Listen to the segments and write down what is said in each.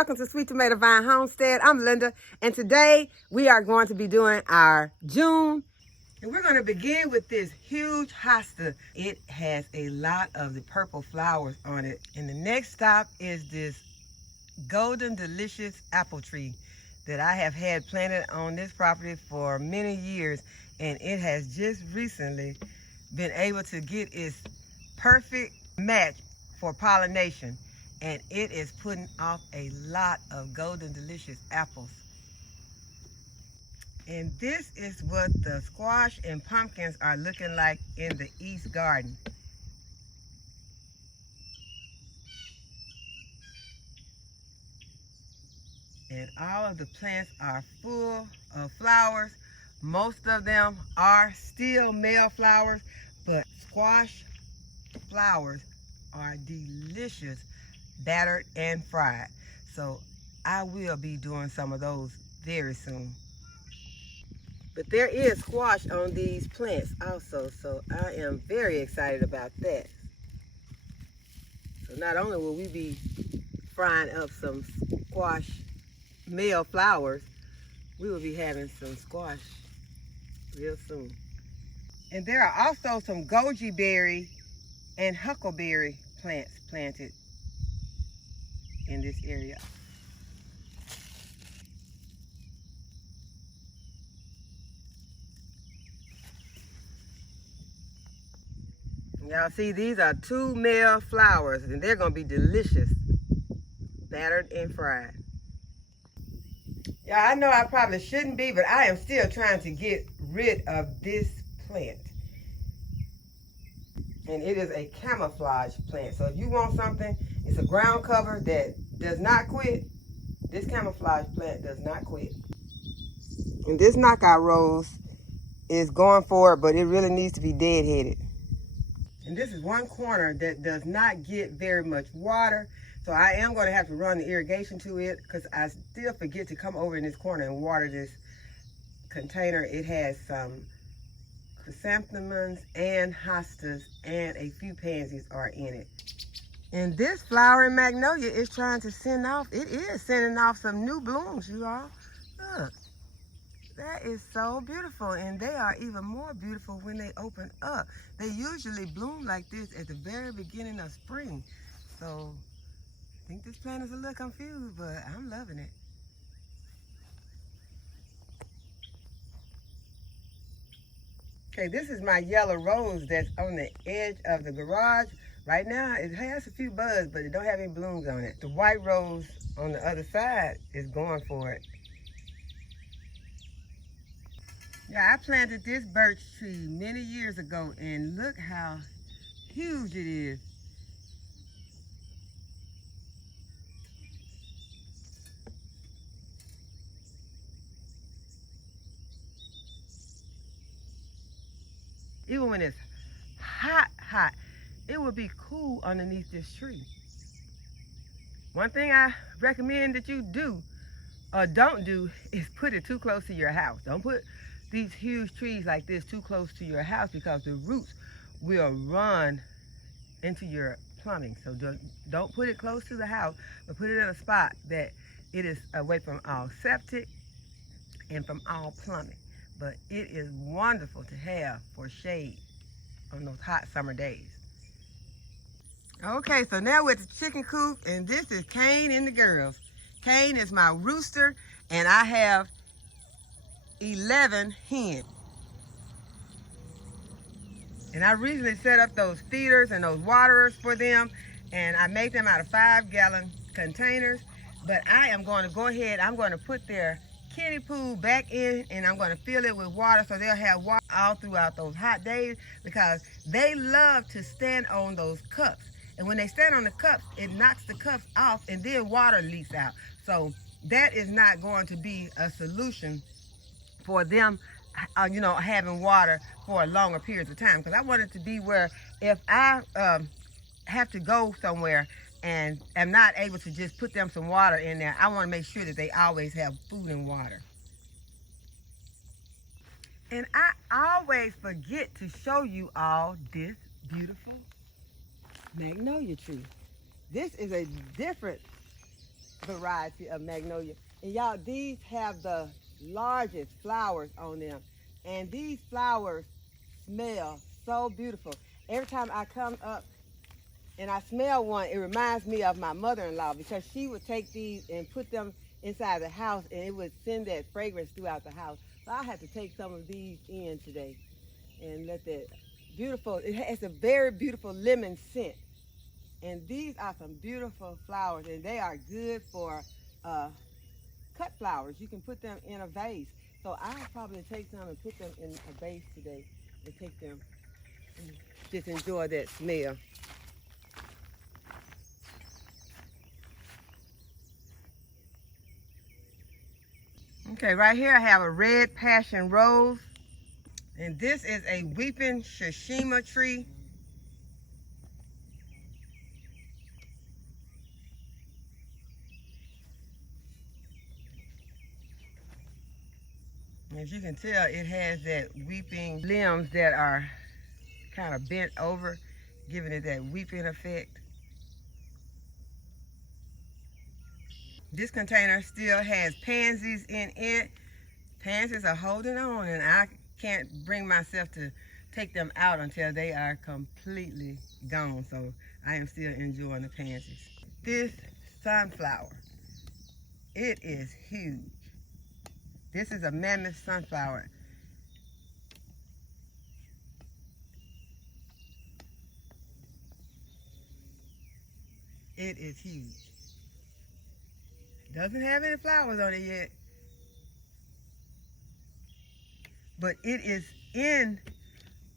welcome to Sweet Tomato Vine Homestead. I'm Linda, and today we are going to be doing our June. And we're going to begin with this huge hosta. It has a lot of the purple flowers on it. And the next stop is this golden delicious apple tree that I have had planted on this property for many years. And it has just recently been able to get its perfect match for pollination. And it is putting off a lot of golden delicious apples. And this is what the squash and pumpkins are looking like in the east garden. And all of the plants are full of flowers. Most of them are still male flowers, but squash flowers are delicious, battered and fried. So I will be doing some of those very soon. But there is squash on these plants also, so I am very excited about that. So not only will we be frying up some squash male flowers, we will be having some squash real soon. And there are also some goji berry and huckleberry plants planted in this area. Y'all see, these are 2 male flowers, and they're gonna be delicious, battered and fried. Yeah, I know I probably shouldn't be, but I am still trying to get rid of this plant. And it is a camouflage plant. So if you want something, it's a ground cover that does not quit. This camouflage plant does not quit. And this knockout rose is going for it, but it really needs to be deadheaded. And this is one corner that does not get very much water. So I am going to have to run the irrigation to it because I still forget to come over in this corner and water this container. It has some chrysanthemums and hostas, and a few pansies are in it. And this flowering magnolia is trying to send off, it is sending off some new blooms, you all. Look, that is so beautiful, and they are even more beautiful when they open up. They usually bloom like this at the very beginning of spring. So I think this plant is a little confused, but I'm loving it. Okay, this is my yellow rose that's on the edge of the garage. Right now, it has a few buds, but it don't have any blooms on it. The white rose on the other side is going for it. Yeah, I planted this birch tree many years ago, and look how huge it is. Even when it's hot, it will be cool underneath this tree. One thing I recommend that you do or don't do is put it too close to your house. Don't put these huge trees like this too close to your house because the roots will run into your plumbing. So don't put it close to the house, but put it in a spot that it is away from all septic and from all plumbing. But it is wonderful to have for shade on those hot summer days. Okay, so now we're at the chicken coop, and this is Kane and the girls. Kane is my rooster, and I have 11 hens. And I recently set up those feeders and those waterers for them, and I made them out of 5-gallon containers. But I am going to go ahead, I'm going to put their kiddie pool back in, and I'm going to fill it with water so they'll have water all throughout those hot days, because they love to stand on those cups. And when they stand on the cups, it knocks the cups off, and then water leaks out. So that is not going to be a solution for them, you know, having water for longer periods of time. Because I want it to be where if I have to go somewhere and am not able to just put them some water in there, I want to make sure that they always have food and water. And I always forget to show you all this beautiful magnolia tree. This is a different variety of magnolia. And y'all, these have the largest flowers on them. And these flowers smell so beautiful. Every time I come up and I smell one, it reminds me of my mother-in-law, because she would take these and put them inside the house, and it would send that fragrance throughout the house. So I had to take some of these in today and let that beautiful, it's a very beautiful lemon scent. And these are some beautiful flowers, and they are good for cut flowers. You can put them in a vase. So I'll probably take some and put them in a vase today and take them and just enjoy that smell. Okay, right here I have a red passion rose, and this is a weeping shishima tree. As you can tell, it has that weeping limbs that are kind of bent over, giving it that weeping effect. This container still has pansies in it. Pansies are holding on, and I can't bring myself to take them out until they are completely gone. So I am still enjoying the pansies. This sunflower, it is huge. This is a mammoth sunflower. It is huge. Doesn't have any flowers on it yet, but it is in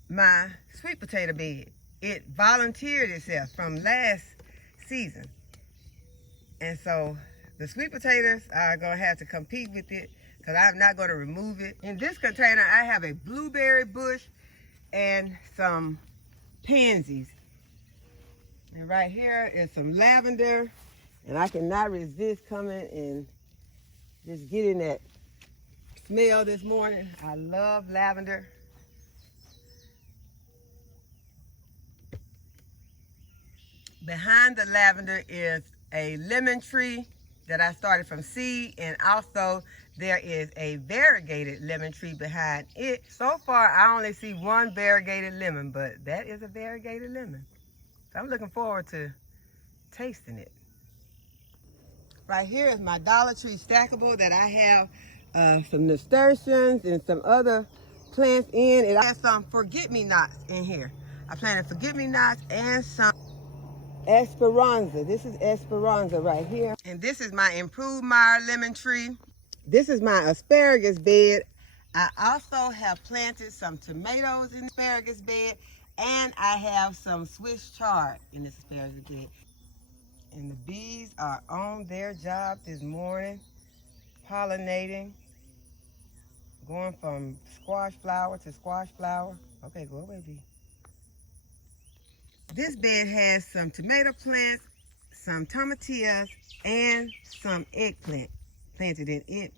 my sweet potato bed. It volunteered itself from last season. And so the sweet potatoes are gonna have to compete with it, because I'm not gonna remove it. In this container, I have a blueberry bush and some pansies. And right here is some lavender. And I cannot resist coming and just getting that smell this morning. I love lavender. Behind the lavender is a lemon tree that I started from seed, and also there is a variegated lemon tree behind it. So far, I only see one variegated lemon, but that is a variegated lemon. So I'm looking forward to tasting it. Right here is my Dollar Tree stackable that I have some nasturtiums and some other plants in. And I have some forget-me-nots in here. I planted forget-me-nots and some Esperanza. This is Esperanza right here. And this is my improved Meyer lemon tree. This is my asparagus bed. I also have planted some tomatoes in the asparagus bed, and I have some Swiss chard in this asparagus bed. And the bees are on their job this morning, pollinating, going from squash flower to squash flower. Okay, go away, bee. This bed has some tomato plants, some tomatillas, and some eggplant planted in it.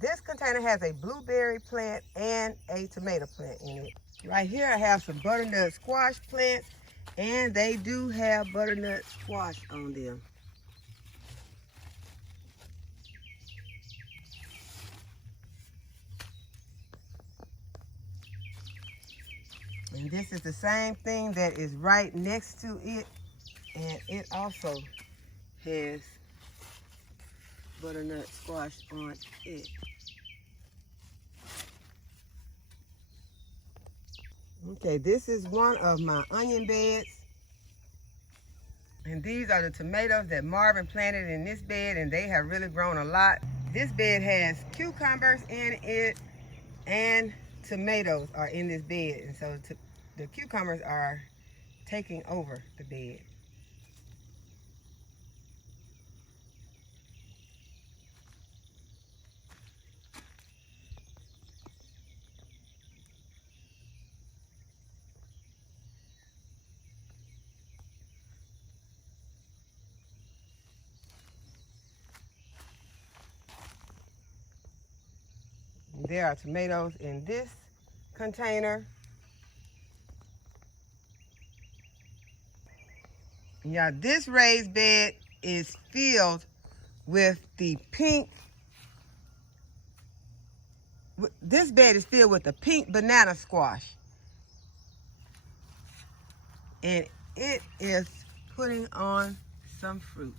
This container has a blueberry plant and a tomato plant in it. Right here I have some butternut squash plants, and they do have butternut squash on them. And this is the same thing that is right next to it, and it also has butternut squash on it. Okay, this is one of my onion beds. And these are the tomatoes that Marvin planted in this bed, and they have really grown a lot. This bed has cucumbers in it, and tomatoes are in this bed. And so the cucumbers are taking over the bed. There are tomatoes in this container. Yeah, this raised bed is filled with the pink. This bed is filled with the pink banana squash. And it is putting on some fruit.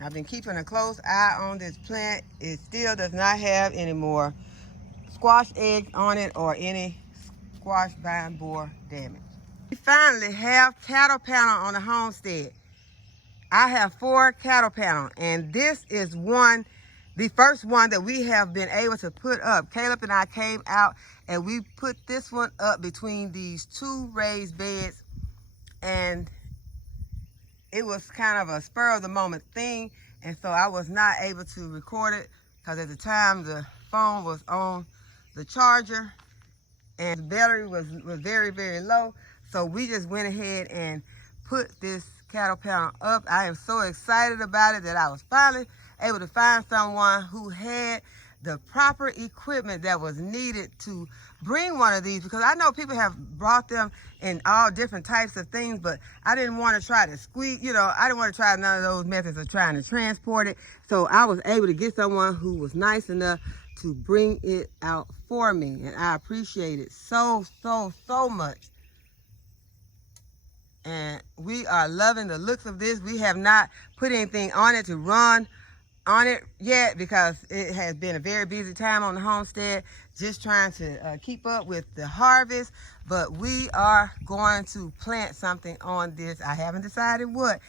I've been keeping a close eye on this plant. It still does not have any more squash eggs on it or any squash vine borer damage. We finally have cattle panel on the homestead. I have 4 cattle panel, and this is the first one that we have been able to put up. Caleb and I came out and we put this one up between these 2 raised beds, and it was kind of a spur of the moment thing, and so I was not able to record it because at the time the phone was on the charger and the battery was very, very low. So we just went ahead and put this cattle panel up. I am so excited about it that I was finally able to find someone who had the proper equipment that was needed to bring one of these, because I know people have brought them in all different types of things, but I didn't want to try to squeeze, I didn't want to try none of those methods of trying to transport it. So I was able to get someone who was nice enough to bring it out for me, and I appreciate it so, so, so much. And we are loving the looks of this. We have not put anything on it to run on it yet because it has been a very busy time on the homestead, just trying to keep up with the harvest. But we are going to plant something on this. I haven't decided what,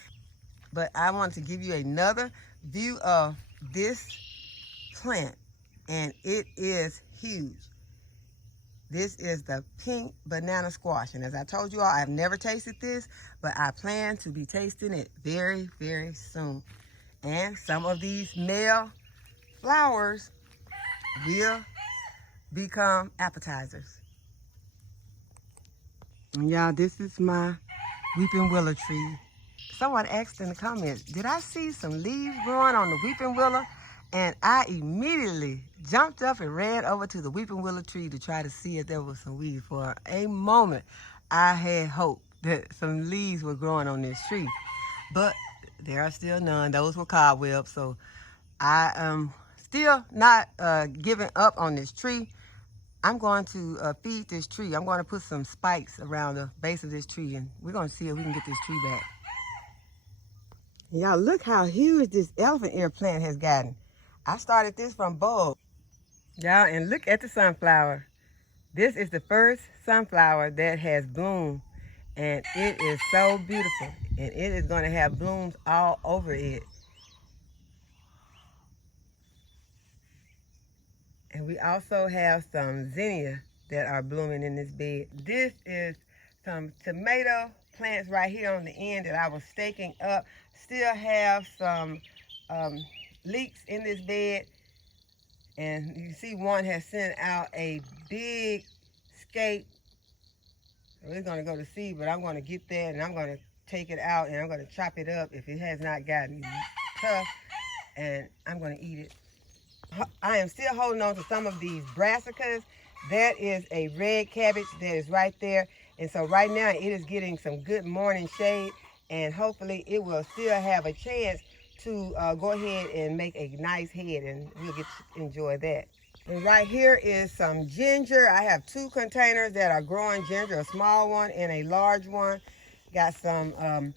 but I want to give you another view of this plant, and it is huge. This is the pink banana squash, and as I told you all, I've never tasted this, but I plan to be tasting it very, very soon. And some of these male flowers will become appetizers. And y'all, this is my weeping willow tree. Someone asked in the comments, did I see some leaves growing on the weeping willow? And I immediately jumped up and ran over to the weeping willow tree to try to see if there was some weeds. For a moment, I had hope that some leaves were growing on this tree, but there are still none. Those were cobwebs, so I am still not giving up on this tree. I'm going to feed this tree. I'm going to put some spikes around the base of this tree, and we're going to see if we can get this tree back. Y'all, look how huge this elephant ear plant has gotten. I started this from bulb. Y'all, and look at the sunflower. This is the first sunflower that has bloomed, and it is so beautiful. And it is going to have blooms all over it. And we also have some zinnia that are blooming in this bed. This is some tomato plants right here on the end that I was staking up. Still have some leeks in this bed, and you see one has sent out a big scape. We're going to go to seed, but I'm going to get that and I'm going to take it out and I'm going to chop it up if it has not gotten tough, and I'm going to eat it. I am still holding on to some of these brassicas. That is a red cabbage that is right there, and so right now it is getting some good morning shade, and hopefully it will still have a chance to go ahead and make a nice head, and we'll get to enjoy that. And right here is some ginger. I have 2 containers that are growing ginger, a small one and a large one. Got some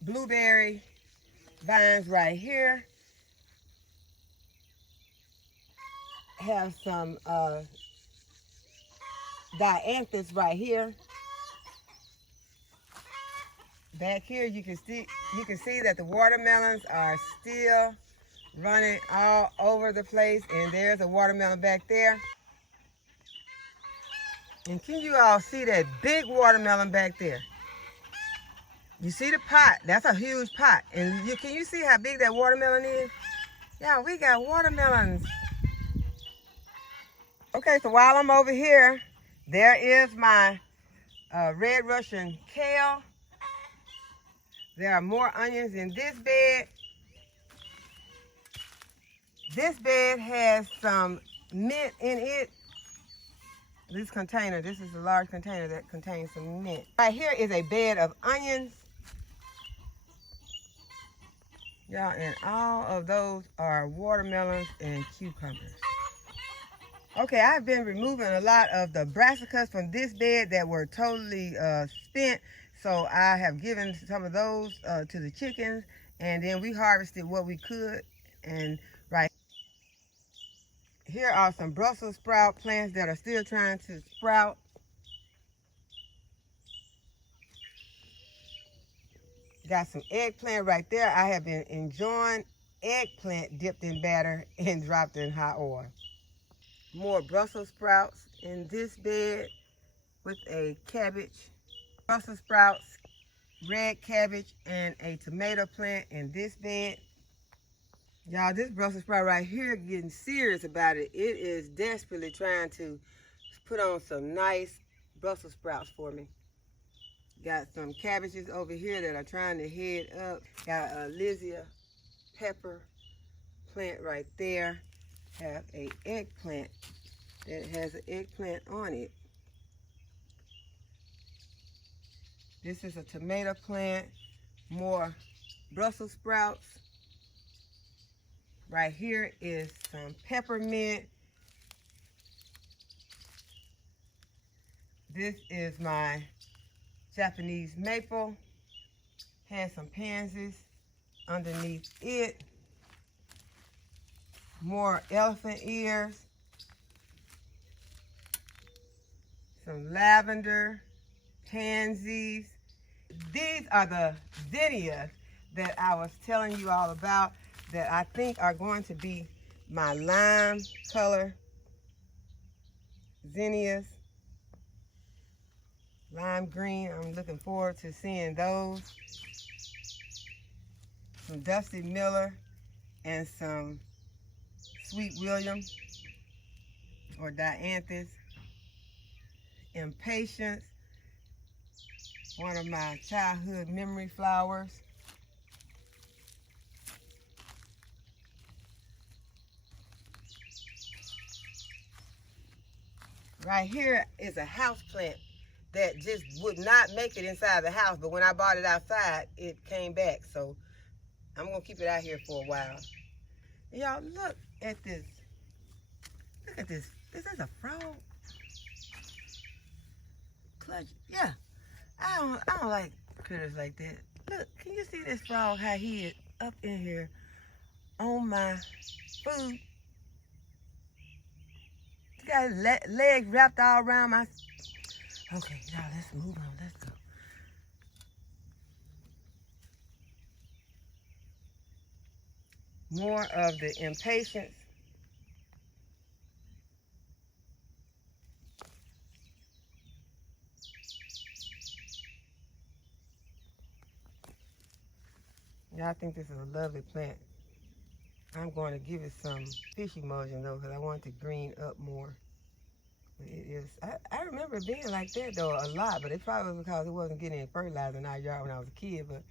blueberry vines right here. Have some dianthus right here. Back here you can see that the watermelons are still running all over the place, and there's a watermelon back there. And can you all see that big watermelon back there? You see the pot? That's a huge pot. And can you see how big that watermelon is? Yeah, we got watermelons. Okay, so while I'm over here, there is my red Russian kale. There are more onions in this bed. This bed has some mint in it. this container, this is a large container that contains some mint. Right here is a bed of onions. Y'all, and all of those are watermelons and cucumbers. Okay, I've been removing a lot of the brassicas from this bed that were totally spent. So I have given some of those to the chickens, and then we harvested what we could. And right here are some Brussels sprout plants that are still trying to sprout. Got some eggplant right there. I have been enjoying eggplant dipped in batter and dropped in hot oil. More Brussels sprouts in this bed with a cabbage. Brussels sprouts, red cabbage, and a tomato plant in this bed. Y'all, this Brussels sprout right here, getting serious about it. It is desperately trying to put on some nice Brussels sprouts for me. Got some cabbages over here that are trying to head up. Got a HISEA pepper plant right there. Have a eggplant that has an eggplant on it. This is a tomato plant. More Brussels sprouts. Right here is some peppermint. This is my Japanese maple. Has some pansies underneath it. More elephant ears. Some lavender, pansies. These are the zinnias that I was telling you all about that I think are going to be my lime color zinnias. Lime green, I'm looking forward to seeing those. Some Dusty Miller and some Sweet William or Dianthus. Impatience, one of my childhood memory flowers. Right here is a house plant that just would not make it inside the house, but when I bought it outside, it came back. So I'm gonna keep it out here for a while. Y'all, look at this. Look at this. Is this a frog? Clutch. Yeah. I don't like critters like that. Look, can you see this frog, how he is up in here on my food? He got his legs wrapped all around my... Okay, y'all, let's move on. Let's go. More of the impatience. Yeah, I think this is a lovely plant. I'm going to give it some fish emulsion though, because I want it to green up more. It is. I remember it being like that though a lot, but it's probably because it wasn't getting any fertilizer in our yard when I was a kid. But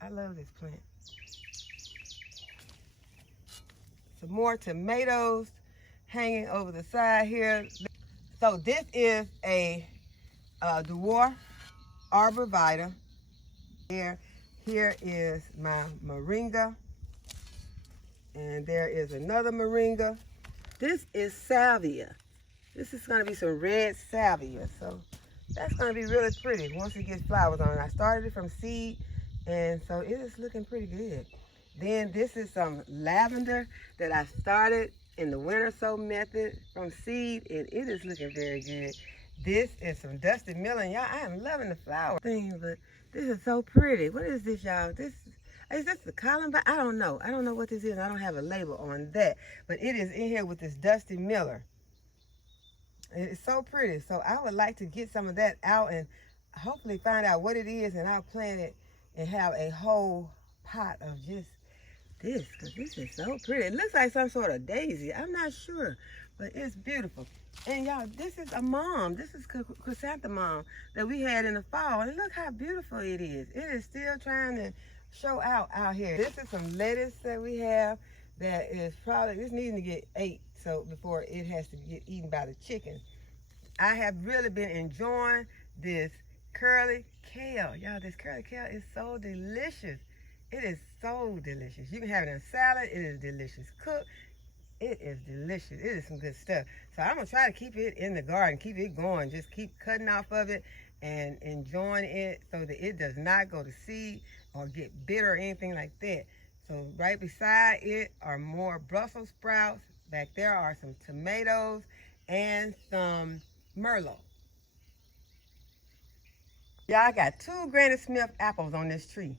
I love this plant. Some more tomatoes hanging over the side here. So this is a dwarf arborvitae. Here is my moringa, and there is another moringa. This is salvia. This is going to be some red salvia, so that's going to be really pretty once it gets flowers on it. I started it from seed, and so it is looking pretty good. Then this is some lavender that I started in the winter sow method from seed, and it is looking very good. This is some Dusty Miller. Y'all, I am loving the flower thing, but this is so pretty. What is this, y'all? Is this the columbine? I don't know. I don't know what this is. I don't have a label on that, but it is in here with this Dusty Miller. It's so pretty. So I would like to get some of that out and hopefully find out what it is, and I'll plant it and have a whole pot of just this, because this is so pretty. It looks like some sort of daisy. I'm not sure, but it's beautiful. And y'all, this is a mom. This is chrysanthemum that we had in the fall. And look how beautiful it is. It is still trying to show out here. This is some lettuce that we have that is probably, this needing to get ate so before it has to get eaten by the chicken. I have really been enjoying this curly kale. Y'all, this curly kale is so delicious. It is so delicious. You can have it in a salad. It is delicious cooked. It is delicious. It is some good stuff. So I'm going to try to keep it in the garden, keep it going. Just keep cutting off of it and enjoying it so that it does not go to seed or get bitter or anything like that. So right beside it are more Brussels sprouts. Back there are some tomatoes and some Merlot. Y'all, I got 2 Granny Smith apples on this tree,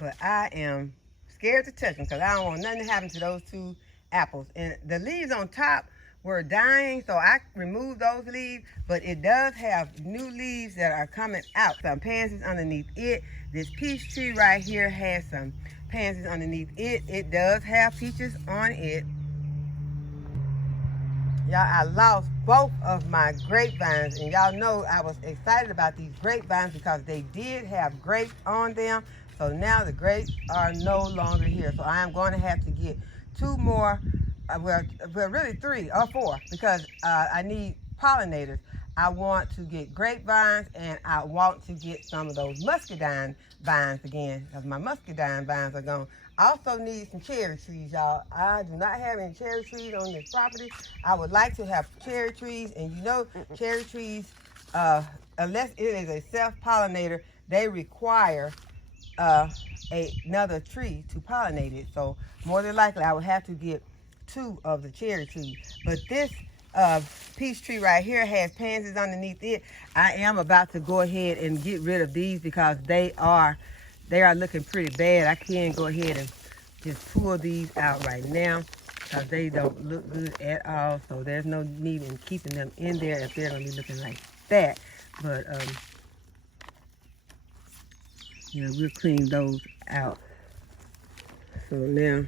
but I am scared to touch them because I don't want nothing to happen to those 2 apples. And the leaves on top were dying, so I removed those leaves, but it does have new leaves that are coming out. Some pansies underneath it. This peach tree right here has some pansies underneath it. It does have peaches on it. Y'all, I lost both of my grapevines, and y'all know I was excited about these grapevines because they did have grapes on them. So now the grapes are no longer here. So I am going to have to get 2 more, well really 3 or 4, because I need pollinators. I want to get grapevines, and I want to get some of those muscadine vines again, because my muscadine vines are gone. I also need some cherry trees, y'all. I do not have any cherry trees on this property. I would like to have cherry trees, and you know, cherry trees, unless it is a self-pollinator, they require another tree to pollinate it. So more than likely, I would have to get 2 of the cherry trees. But this peach tree right here has pansies underneath it. I am about to go ahead and get rid of these because they are looking pretty bad. I can go ahead and just pull these out right now because they don't look good at all. So there's no need in keeping them in there if they're gonna be looking like that. But you know, we'll clean those out. So now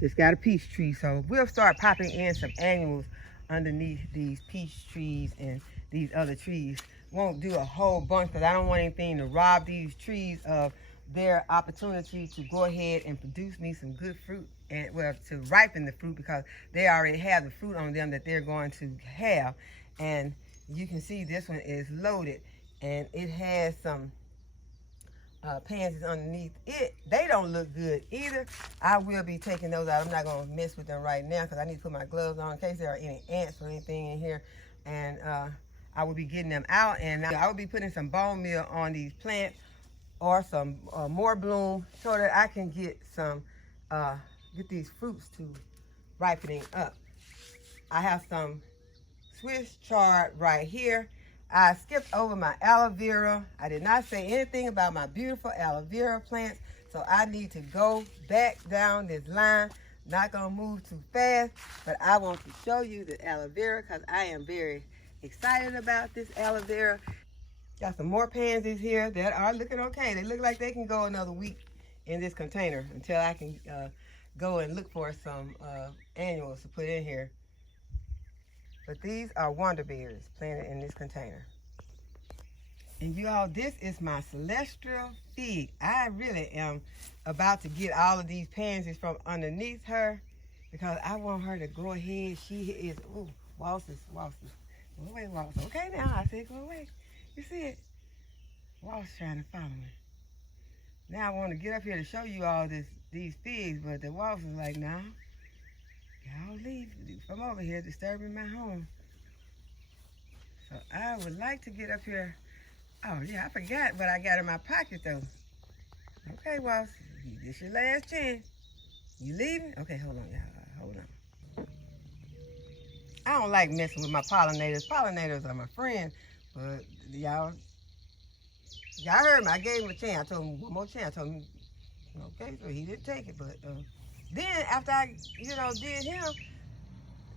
just got a peach tree, so we'll start popping in some annuals underneath these peach trees and these other trees. Won't do a whole bunch because I don't want anything to rob these trees of their opportunity to go ahead and produce me some good fruit, and well, to ripen the fruit, because they already have the fruit on them that they're going to have. And you can see this one is loaded, and it has some pansies underneath it. They don't look good either. I will be taking those out. I'm not going to mess with them right now because I need to put my gloves on in case there are any ants or anything in here. And I will be getting them out, and I will be putting some bone meal on these plants or some more bloom so that I can get some get these fruits to ripening up. I have some Swiss chard right here. I skipped over my aloe vera. I did not say anything about my beautiful aloe vera plants, so I need to go back down this line. Not gonna move too fast, but I want to show you the aloe vera because I am very excited about this aloe vera. Got some more pansies here that are looking okay. They look like they can go another week in this container until I can go and look for some annuals to put in here. But these are wonderberries planted in this container. And you all, this is my celestial fig. I really am about to get all of these pansies from underneath her because I want her to go ahead. She is, ooh, Waltzes. Go away, Waltz. Okay now, I said go away. You see it? Waltz trying to follow me. Now I want to get up here to show you all these figs, but the Waltz is like, nah. Y'all leave from over here disturbing my home. So I would like to get up here. Oh yeah, I forgot what I got in my pocket though. Okay, Waltz, this your last chance. You leaving? Okay, hold on, y'all. Hold on. I don't like messing with my pollinators. Pollinators are my friend, but y'all heard me. I gave him a chance. I told him one more chance. I told him, okay, so he didn't take it, but then after I, did him,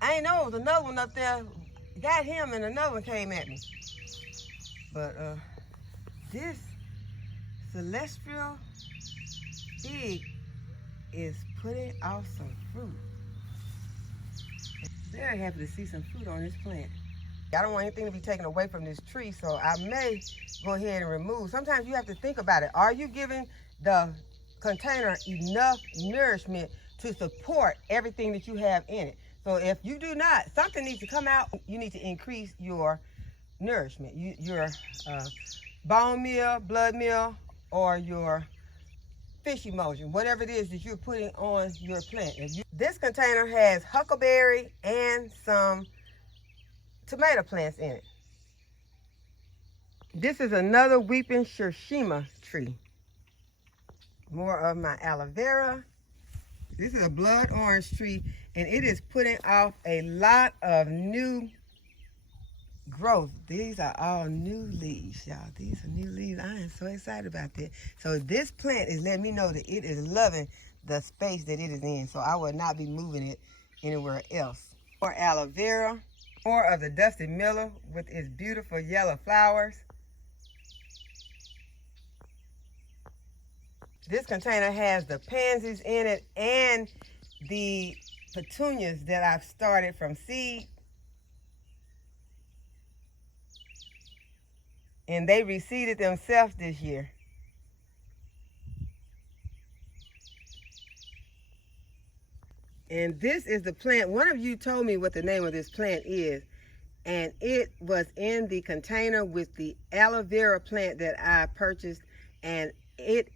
I ain't know it was another one up there, got him, and another one came at me. But this celestial fig is putting off some fruit. I'm very happy to see some fruit on this plant. I don't want anything to be taken away from this tree, so I may go ahead and remove. Sometimes you have to think about it. Are you giving the container enough nourishment to support everything that you have in it? So if you do not, something needs to come out. You need to increase your nourishment, your bone meal, blood meal, or your fish emulsion, whatever it is that you're putting on your plant. This container has huckleberry and some tomato plants in it. This is another weeping Shirshima tree. More of my aloe vera. This is a blood orange tree, and it is putting off a lot of new growth. These are all new leaves, y'all. These are new leaves. I am so excited about that. So this plant is letting me know that it is loving the space that it is in. So I will not be moving it anywhere else. More aloe vera. More of the dusty miller with its beautiful yellow flowers. This container has the pansies in it and the petunias that I've started from seed. And they reseeded themselves this year. And this is the plant. One of you told me what the name of this plant is. And it was in the container with the aloe vera plant that I purchased. And it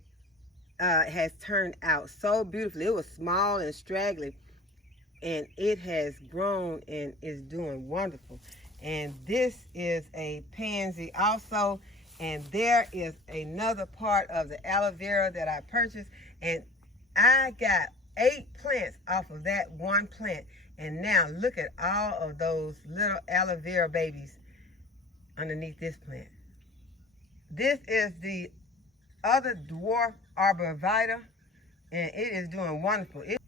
has turned out so beautifully. It was small and straggly, and it has grown and is doing wonderful. And this is a pansy also, and there is another part of the aloe vera that I purchased, and I got 8 plants off of that one plant. And now look at all of those little aloe vera babies underneath this plant. This is the other dwarf arborvitae, and it is doing wonderful. It's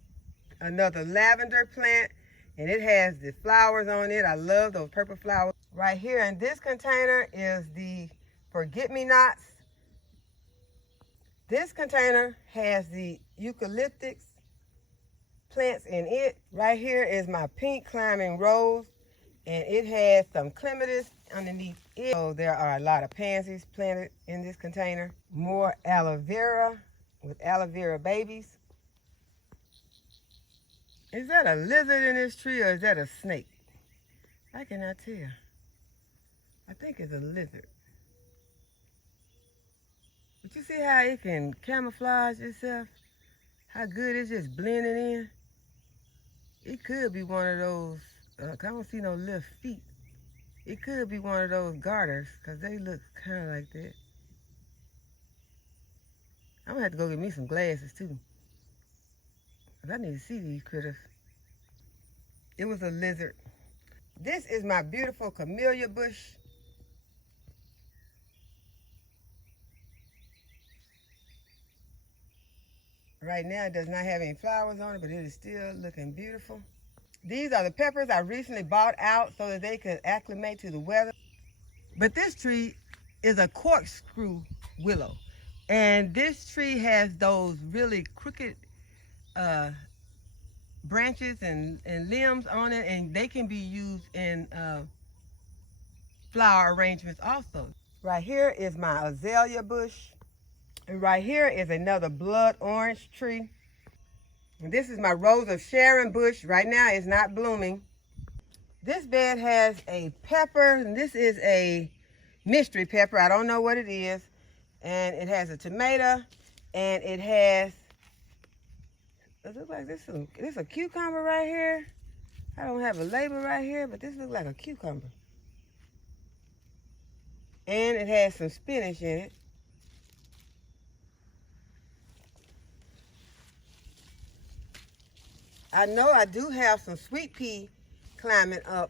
another lavender plant, and it has the flowers on it. I love those purple flowers. Right here in this container is the forget-me-nots. This container has the eucalyptus plants in it. Right here is my pink climbing rose, and it has some clematis underneath it. So there are a lot of pansies planted in this container. More aloe vera with aloe vera babies. Is that a lizard in this tree, or is that a snake? I cannot tell. I think it's a lizard. But you see how it can camouflage itself? How good it's just blending in? It could be one of those, I don't see no little feet. It could be one of those garters, because they look kind of like that. I'm going to have to go get me some glasses, too. Because I need to see these critters. It was a lizard. This is my beautiful camellia bush. Right now, it does not have any flowers on it, but it is still looking beautiful. These are the peppers I recently bought out so that they could acclimate to the weather. But this tree is a corkscrew willow. And this tree has those really crooked branches and limbs on it, and they can be used in flower arrangements also. Right here is my azalea bush. And right here is another blood orange tree. And this is my Rose of Sharon bush. Right now it's not blooming. This bed has a pepper, and this is a mystery pepper. I don't know what it is. And it has a tomato, and it has, it looks like this is a cucumber right here. I don't have a label right here, but this looks like a cucumber. And it has some spinach in it. I know I do have some sweet pea climbing up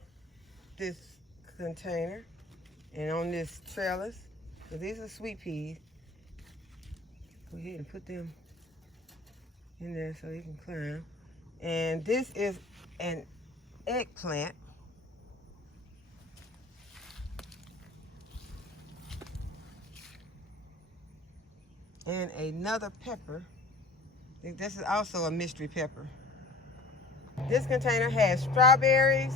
this container and on this trellis. So these are sweet peas. Go ahead and put them in there so they can climb. And this is an eggplant. And another pepper. I think this is also a mystery pepper. This container has strawberries,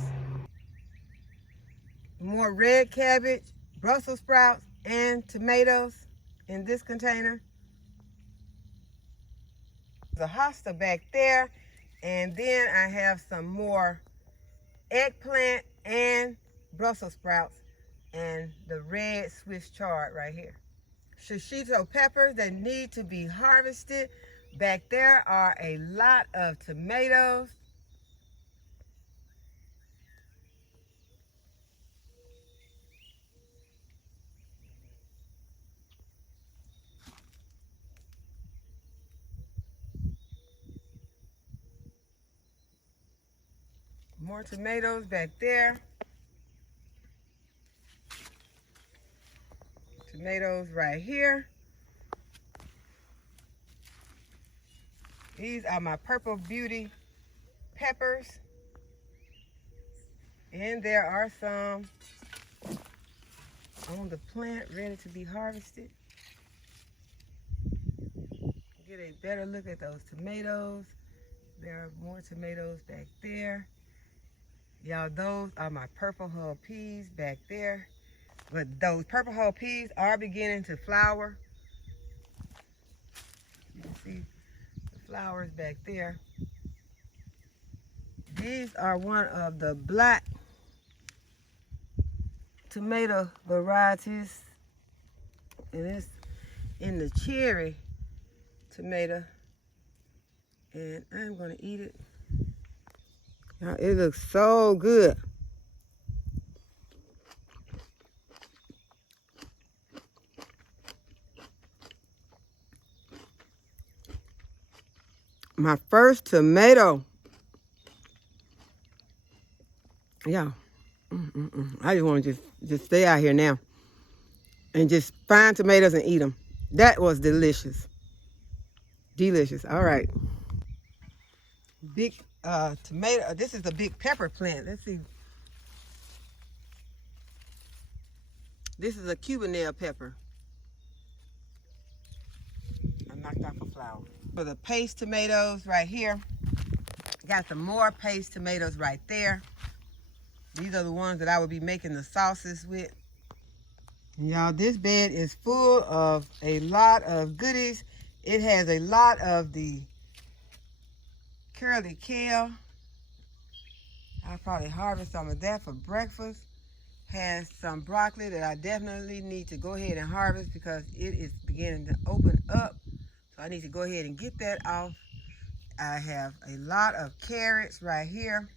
more red cabbage, Brussels sprouts, and tomatoes in this container. There's a hosta back there, and then I have some more eggplant and Brussels sprouts and the red Swiss chard right here. Shishito peppers that need to be harvested. Back there are a lot of tomatoes. More tomatoes back there. Tomatoes right here. These are my Purple Beauty peppers. And there are some on the plant ready to be harvested. Get a better look at those tomatoes. There are more tomatoes back there. Y'all, those are my purple hull peas back there. But those purple hull peas are beginning to flower. You can see the flowers back there. These are one of the black tomato varieties. And it's in the cherry tomato. And I'm going to eat it. Now, it looks so good. My first tomato. Yeah. I just want to just stay out here now and just find tomatoes and eat them. That was delicious. Delicious. All right. Big tomato. This is a big pepper plant. Let's see. This is a Cubanelle pepper. I knocked off a flower. For the paste tomatoes right here. Got some more paste tomatoes right there. These are the ones that I will be making the sauces with. Y'all, this bed is full of a lot of goodies. It has a lot of the curly kale. I'll probably harvest some of that for breakfast. Has some broccoli that I definitely need to go ahead and harvest because it is beginning to open up. So I need to go ahead and get that off. I have a lot of carrots right here.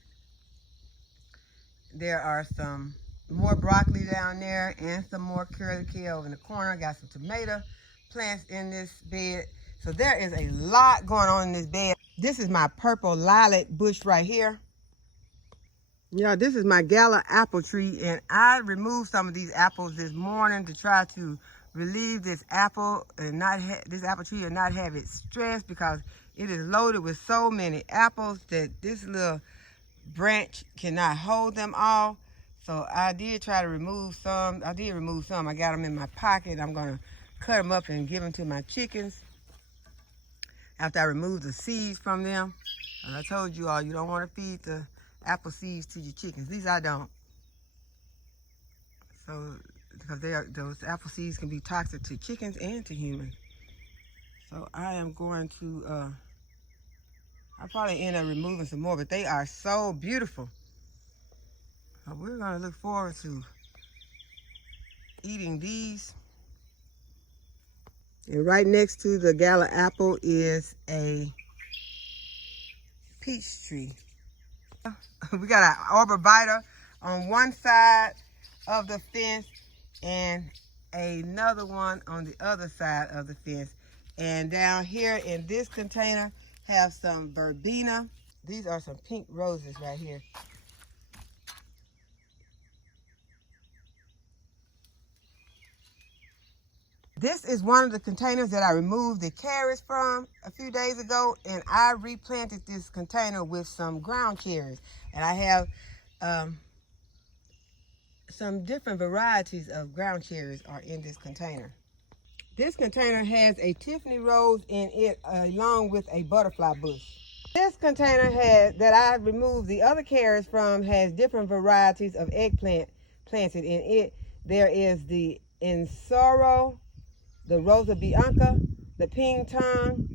There are some more broccoli down there and some more curly kale in the corner. I got some tomato plants in this bed. So there is a lot going on in this bed. This is my purple lilac bush right here. Yeah, this is my gala apple tree, and I removed some of these apples this morning to try to relieve this apple and this apple tree and not have it stressed because it is loaded with so many apples that this little branch cannot hold them all. So I did try to remove some. I did remove some. I got them in my pocket. I'm going to cut them up and give them to my chickens after I remove the seeds from them. And I told you all, you don't want to feed the apple seeds to your chickens. At least I don't. So, because those apple seeds can be toxic to chickens and to humans. So I am going to, I'll probably end up removing some more, but they are so beautiful. We're going to look forward to eating these. And right next to the gala apple is a peach tree. We got an arborvitae on one side of the fence and another one on the other side of the fence. And down here in this container have some verbena. These are some pink roses right here. This is one of the containers that I removed the carrots from a few days ago, and I replanted this container with some ground cherries. And I have some different varieties of ground cherries are in this container. This container has a Tiffany rose in it along with a butterfly bush. This container that I removed the other carrots from has different varieties of eggplant planted in it. There is the Insoles, the Rosa Bianca, the Ping Tong,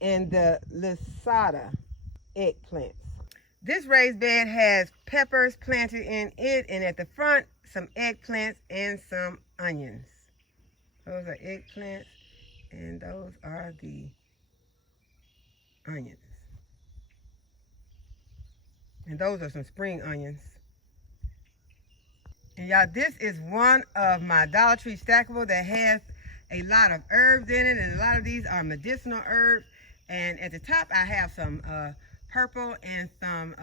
and the Lisata eggplants. This raised bed has peppers planted in it, and at the front, some eggplants and some onions. Those are eggplants, and those are the onions. And those are some spring onions. And y'all, this is one of my Dollar Tree stackable that has a lot of herbs in it, and a lot of these are medicinal herbs. And at the top, I have some purple and some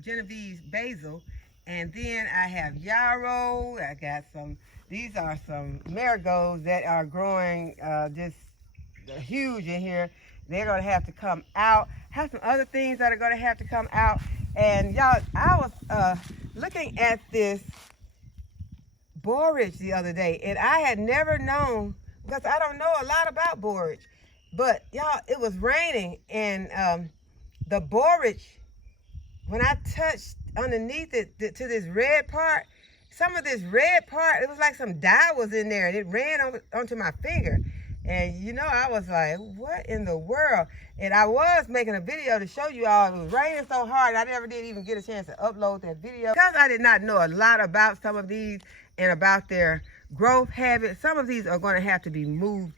Genovese basil. And then I have yarrow. I got some, these are some marigolds that are growing just huge in here. They're going to have to come out. Have some other things that are going to have to come out. And y'all, I was looking at this borage the other day, and I had never known, because I don't know a lot about borage, but y'all, it was raining, and the borage, when I touched underneath it to this red part, some of this red part, it was like some dye was in there, and it ran onto my finger. And you know, I was like, what in the world? And I was making a video to show you all. It was raining so hard, I never did even get a chance to upload that video. Because I did not know a lot about some of these and about their growth habits, some of these are going to have to be moved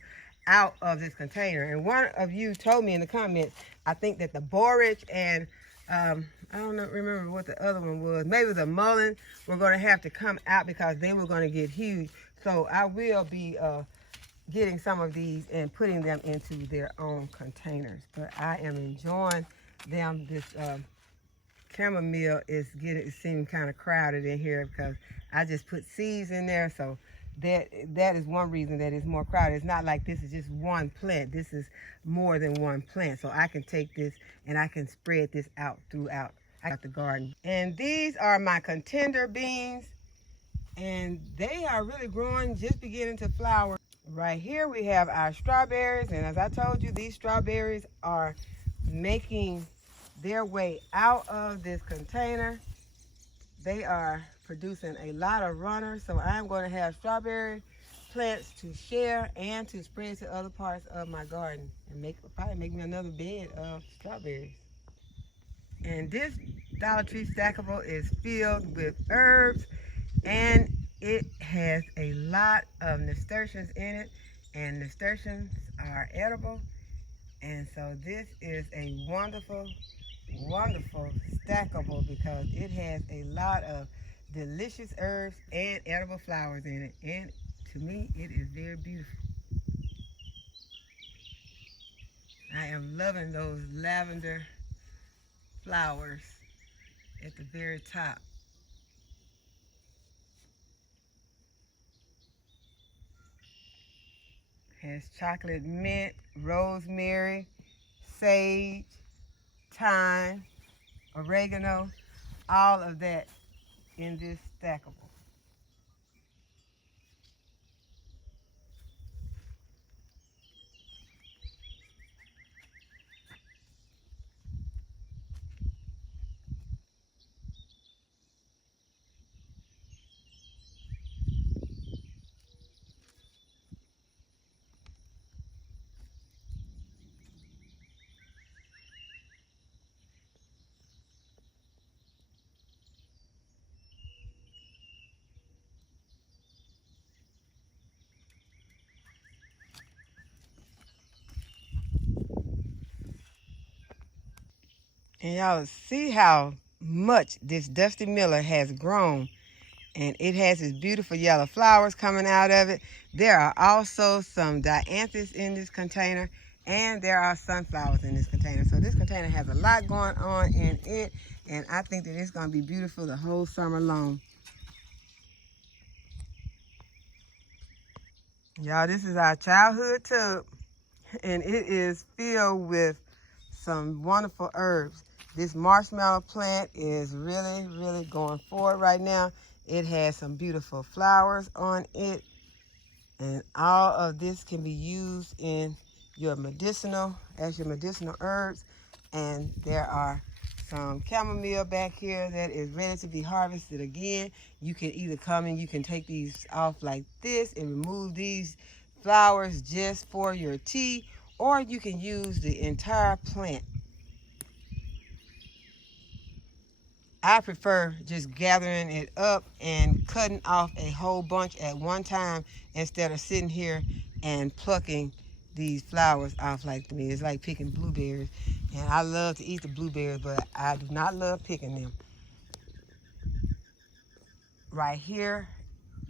out of this container. And one of you told me in the comments, I think that the borage and I don't remember what the other one was. Maybe the mullein were going to have to come out because they were going to get huge. So I will be getting some of these and putting them into their own containers. But I am enjoying them. This chamomile is it seems kind of crowded in here because I just put seeds in there. So that is one reason that it's more crowded. It's not like this is just one plant. This is more than one plant. So I can take this and I can spread this out throughout the garden. And these are my contender beans, and they are really growing, just beginning to flower. Right here we have our strawberries, and as I told you, these strawberries are making their way out of this container. They are producing a lot of runners, so I'm going to have strawberry plants to share and to spread to other parts of my garden, and probably make me another bed of strawberries. And this Dollar Tree stackable is filled with herbs, and it has a lot of nasturtiums in it, and nasturtiums are edible. And so this is a wonderful, wonderful stackable because it has a lot of delicious herbs and edible flowers in it. And to me, it is very beautiful. I am loving those lavender flowers at the very top. Has chocolate mint, rosemary, sage, thyme, oregano, all of that in this stackable. And y'all see how much this Dusty Miller has grown. And it has its beautiful yellow flowers coming out of it. There are also some dianthus in this container, and there are sunflowers in this container. So this container has a lot going on in it, and I think that it's going to be beautiful the whole summer long. Y'all, this is our childhood tub, and it is filled with some wonderful herbs. This marshmallow plant is really, really going forward right now. It has some beautiful flowers on it, and all of this can be used in your medicinal herbs. And there are some chamomile back here that is ready to be harvested again. You can either come and you can take these off like this and remove these flowers just for your tea, or you can use the entire plant. I prefer just gathering it up and cutting off a whole bunch at one time instead of sitting here and plucking these flowers off like me. It's like picking blueberries. And I love to eat the blueberries, but I do not love picking them. Right here,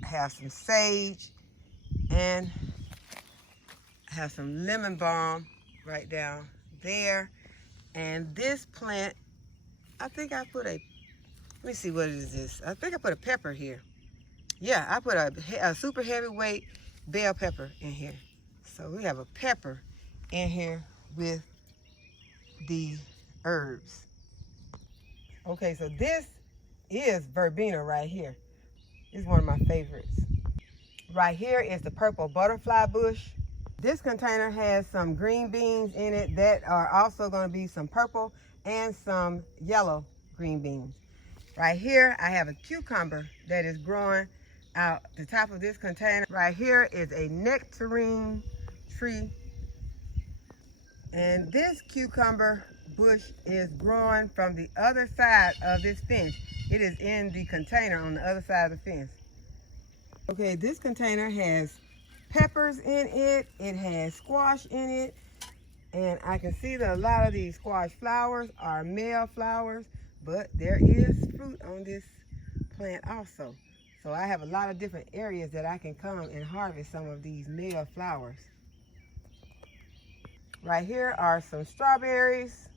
I have some sage and I have some lemon balm right down there. And this plant, I think I put a, let me see what is this. I think I put a pepper here. Yeah, I put a super heavyweight bell pepper in here. So we have a pepper in here with the herbs. Okay, so this is verbena right here. This is one of my favorites. Right here is the purple butterfly bush. This container has some green beans in it that are also going to be some purple and some yellow green beans. Right here, I have a cucumber that is growing out the top of this container. Right here is a nectarine tree. And this cucumber bush is growing from the other side of this fence. It is in the container on the other side of the fence. Okay, this container has peppers in it. It has squash in it. And I can see that a lot of these squash flowers are male flowers, but there is fruit on this plant also. So I have a lot of different areas that I can come and harvest some of these male flowers. Right here are some strawberries.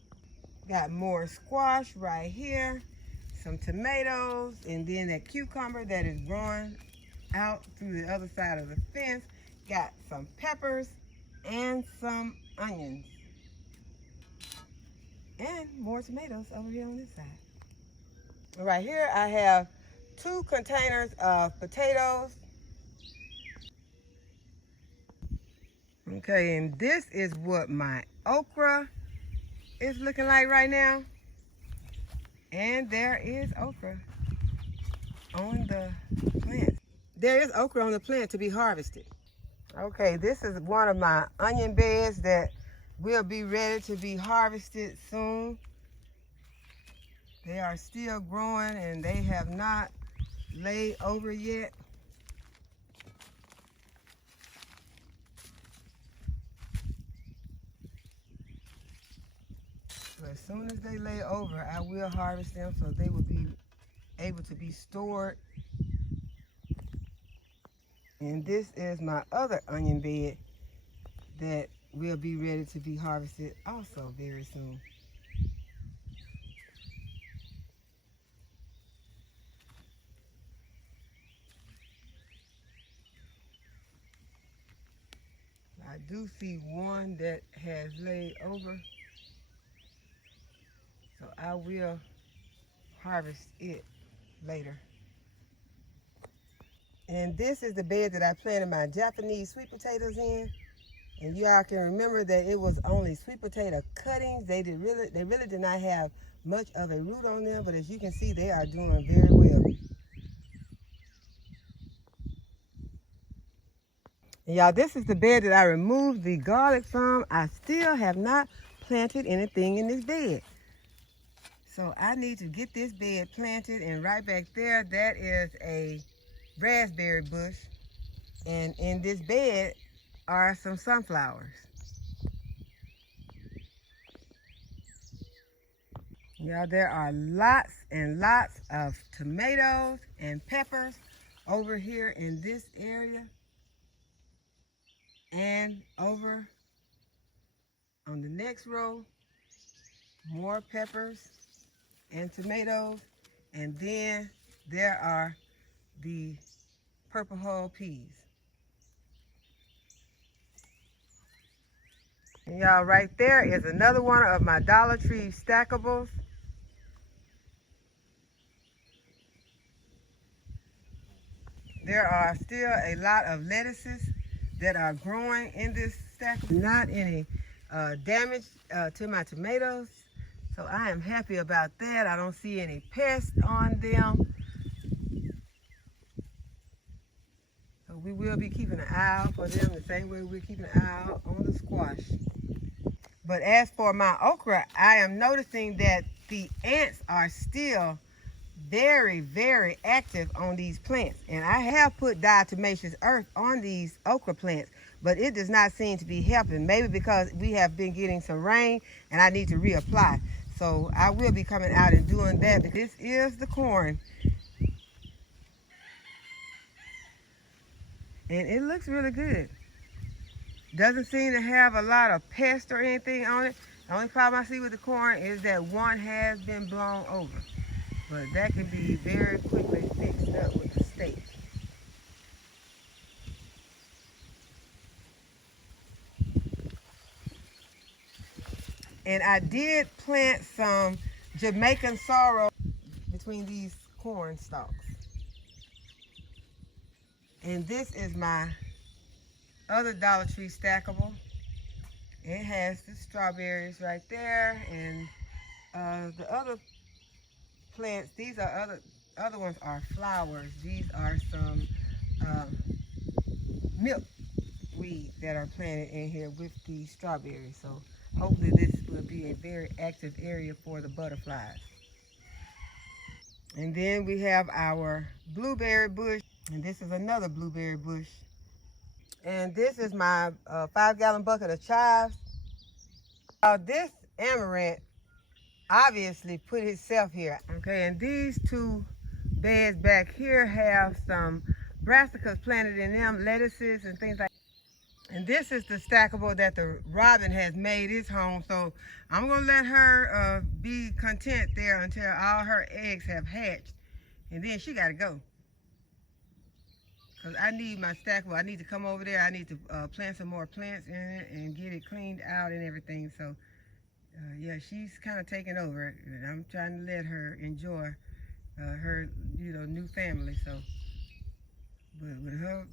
Got more squash right here. Some tomatoes, and then that cucumber that is growing out through the other side of the fence. Got some peppers and some onions. And more tomatoes over here on this side. Right here I have 2 containers of potatoes. Okay, and this is what my okra is looking like right now. And there is okra on the plant. There is okra on the plant to be harvested. Okay, this is one of my onion beds that will be ready to be harvested soon. They are still growing and they have not laid over yet. So as soon as they lay over, I will harvest them so they will be able to be stored. And this is my other onion bed that will be ready to be harvested also very soon. I do see one that has laid over, so I will harvest it later. And this is the bed that I planted my Japanese sweet potatoes in. And you all can remember that it was only sweet potato cuttings. They really did not have much of a root on them, but as you can see, they are doing very well. And y'all, this is the bed that I removed the garlic from. I still have not planted anything in this bed. So I need to get this bed planted, and right back there, that is a raspberry bush. And in this bed are some sunflowers. Y'all, there are lots and lots of tomatoes and peppers over here in this area. And over on the next row, more peppers and tomatoes. And then there are the purple hull peas. And y'all, right there is another one of my Dollar Tree stackables. There are still a lot of lettuces that are growing in this stackable. Not any damage to my tomatoes. So I am happy about that. I don't see any pests on them. So we will be keeping an eye out for them the same way we're keeping an eye out on the squash. But as for my okra, I am noticing that the ants are still very, very active on these plants. And I have put diatomaceous earth on these okra plants, but it does not seem to be helping. Maybe because we have been getting some rain and I need to reapply. So I will be coming out and doing that. This is the corn. And it looks really good. Doesn't seem to have a lot of pests or anything on it. The only problem I see with the corn is that one has been blown over. But that can be very quickly fixed up with the stake. And I did plant some Jamaican sorrel between these corn stalks. And this is my other Dollar Tree stackable. It has the strawberries right there, and the other plants, these are other ones are flowers. These are some milkweed that are planted in here with the strawberries. So hopefully this will be a very active area for the butterflies. And then we have our blueberry bush, and this is another blueberry bush. And this is my 5-gallon bucket of chives. This amaranth obviously put itself here. Okay, and these two beds back here have some brassicas planted in them, lettuces and things like that. And this is the stackable that the robin has made its home. So I'm gonna let her be content there until all her eggs have hatched. And then she gotta go. Because I need my stackable. I need to come over there. I need to plant some more plants in it and get it cleaned out and everything. So, yeah, she's kind of taking over. And I'm trying to let her enjoy her, new family. So, but when her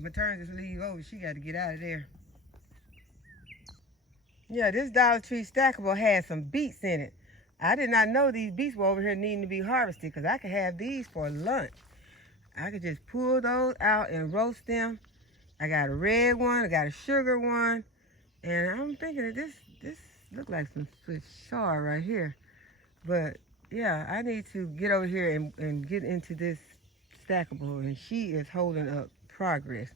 maternity leave over, she got to get out of there. Yeah, this Dollar Tree stackable has some beets in it. I did not know these beets were over here needing to be harvested, because I could have these for lunch. I could just pull those out and roast them. I got a red one, I got a sugar one, and I'm thinking that this look like some Swiss chard right here. But yeah, I need to get over here and get into this stackable, and she is holding up progress.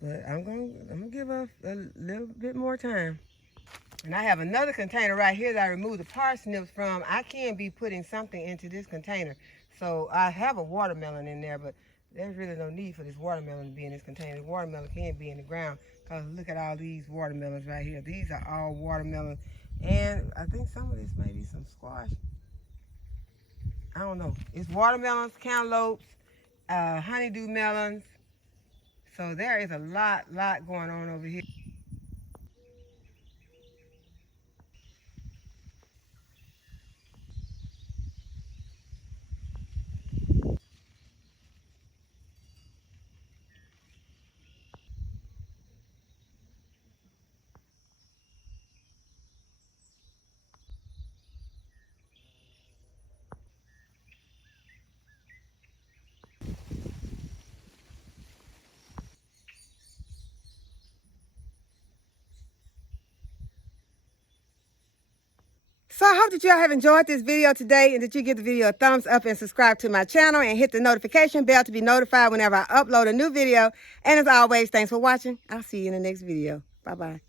But I'm gonna give her a little bit more time. And I have another container right here that I removed the parsnips from. I can be putting something into this container. So I have a watermelon in there, but there's really no need for this watermelon to be in this container. The watermelon can be in the ground, because look at all these watermelons right here. These are all watermelon. And I think some of this may be some squash. I don't know. It's watermelons, cantaloupes, honeydew melons. So there is a lot going on over here. So I hope that y'all have enjoyed this video today, and that you give the video a thumbs up and subscribe to my channel and hit the notification bell to be notified whenever I upload a new video. And as always, thanks for watching. I'll see you in the next video. Bye-bye.